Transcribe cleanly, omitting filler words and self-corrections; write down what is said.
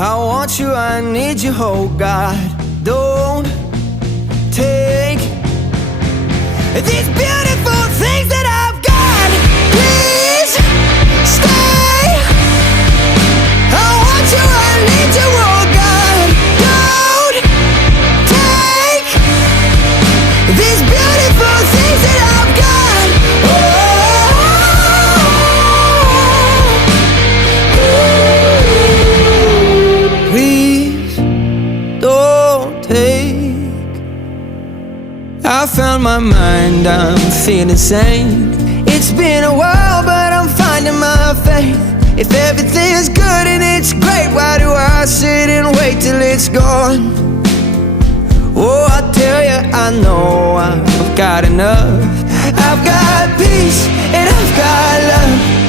I want you, I need you, oh God. Don't take these beautiful things that I've got. Please stay. I want you, I need you, oh God. Don't take these beautiful things that I've got. Please don't take. I found my mind, I'm feeling sane. It's been a while, but I'm finding my faith. If everything's good and it's great, why do I sit and wait till it's gone? Oh, I tell you, I know I've got enough. I've got peace and I've got love.